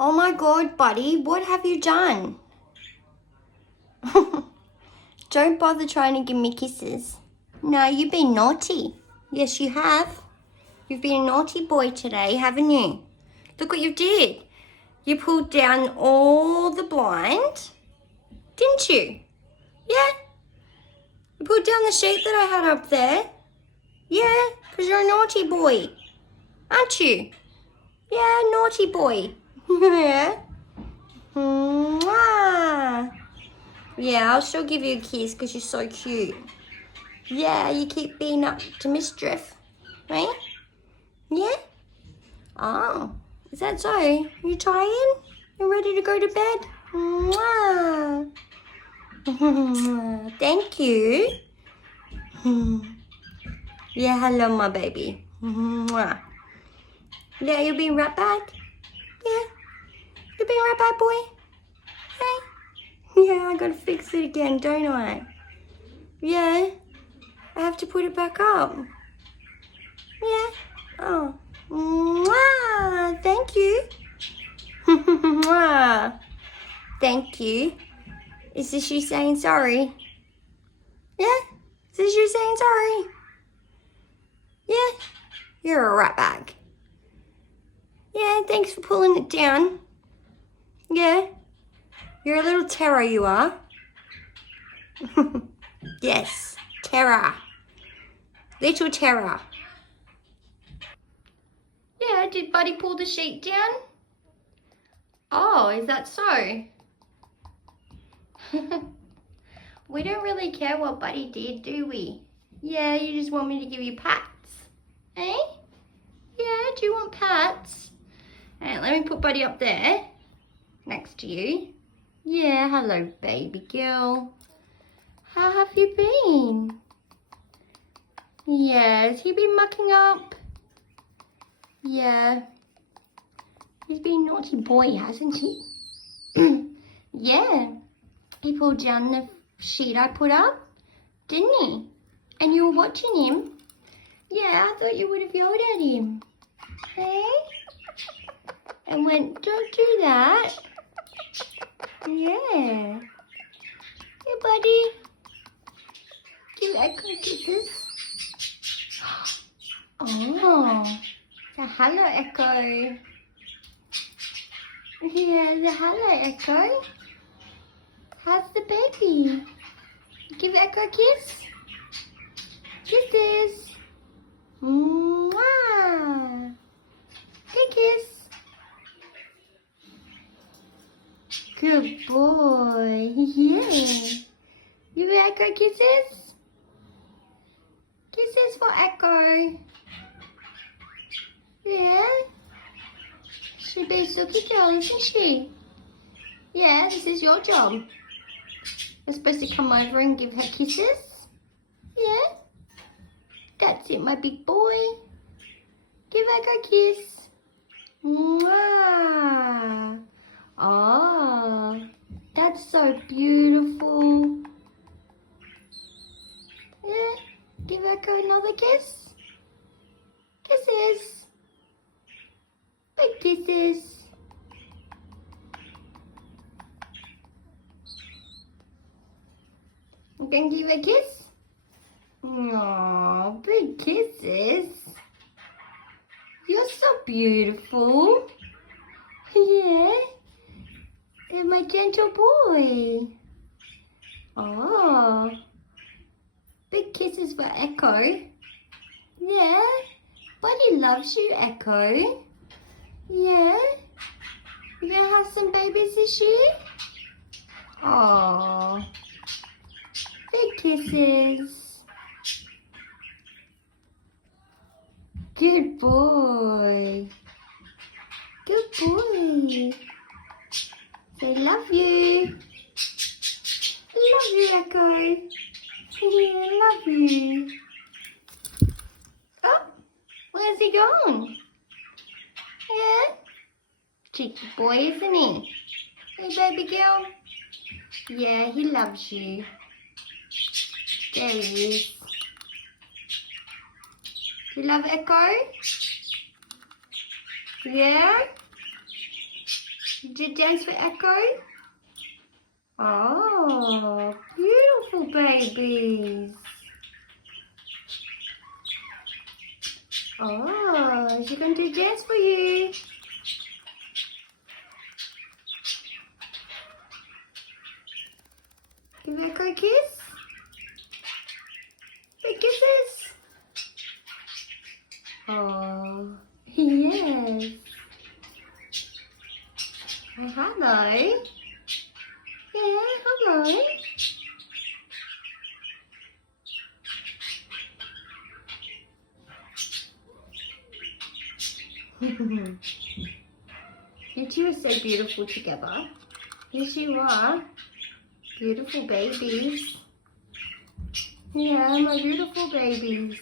Oh my God, buddy, what have you done? Don't bother trying to give me kisses. No, you've been naughty. Yes, you have. You've been a naughty boy today, haven't you? Look what you did. You pulled down all the blind, didn't you? Yeah. You pulled down the sheet that I had up there. Yeah, because you're a naughty boy, aren't you? Yeah, naughty boy. Yeah. Mwah. Yeah, I'll still give you a kiss because you're so cute. Yeah, you keep being up to mischief, right? Yeah? Oh, is that so? You tired? You ready to go to bed? Mwah. Thank you. Yeah, hello, my baby. Mwah. Yeah, you being right back? Yeah. You being right back, boy? Hey? Yeah, I gotta fix it again, don't I? Yeah. I have to put it back up. Yeah. Oh. Mwah. Thank you. Mwah. Thank you. Is this you saying sorry? Yeah? Is this you saying sorry? Yeah? You're a right back. Yeah, thanks for pulling it down. Yeah? You're a little terror, you are. Yes, terror. Little terror. Yeah, did Buddy pull the sheet down? Oh, is that so? We don't really care what Buddy did, do we? Yeah, you just want me to give you pats. Eh? Yeah, do you want pats? Alright, let me put Buddy up there, next to you. Yeah, hello baby girl. How have you been? Yeah, has he been mucking up? Yeah. He's been a naughty boy, hasn't he? Yeah. He pulled down the sheet I put up, didn't he? And you were watching him. Yeah, I thought you would have yelled at him. Hey? And went, don't do that. Yeah. Hey, buddy. Give Echo kisses. Oh. So hello, Echo. Yeah, the hello, Echo. How's the baby? Give Echo a kiss. Kisses. Mwah. Good kiss. Good boy. Yeah. Give Echo kisses. Kisses for Echo. Yeah. She'll be a silky girl, isn't she? Yeah, this is your job. You're supposed to come over and give her kisses. Yeah. That's it, my big boy. Give Echo a kiss. Mwah. Oh, that's so beautiful. Yeah. Give Echo another kiss. Kisses. Big kisses. I'm gonna give a kiss. Aww, big kisses. You're so beautiful. Yeah. You're my gentle boy. Oh. Big kisses for Echo. Yeah. Buddy loves you, Echo. Yeah. You gonna have some babies this year? Oh. Big kisses. Good boy. Good boy. Say love you. Love you, Echo. Yeah, love you. Oh, where's he gone? Yeah? Cheeky boy, isn't he? Hey, baby girl. Yeah, he loves you. There he is. You love Echo? Yeah? Did you dance for Echo? Oh, beautiful babies. Oh, she's going to dance for you. Give Echo a kiss. Big kisses. Oh, yes. Hello. Yeah, hello. You two are so beautiful together. Yes, you are. Beautiful babies. Yeah, my beautiful babies.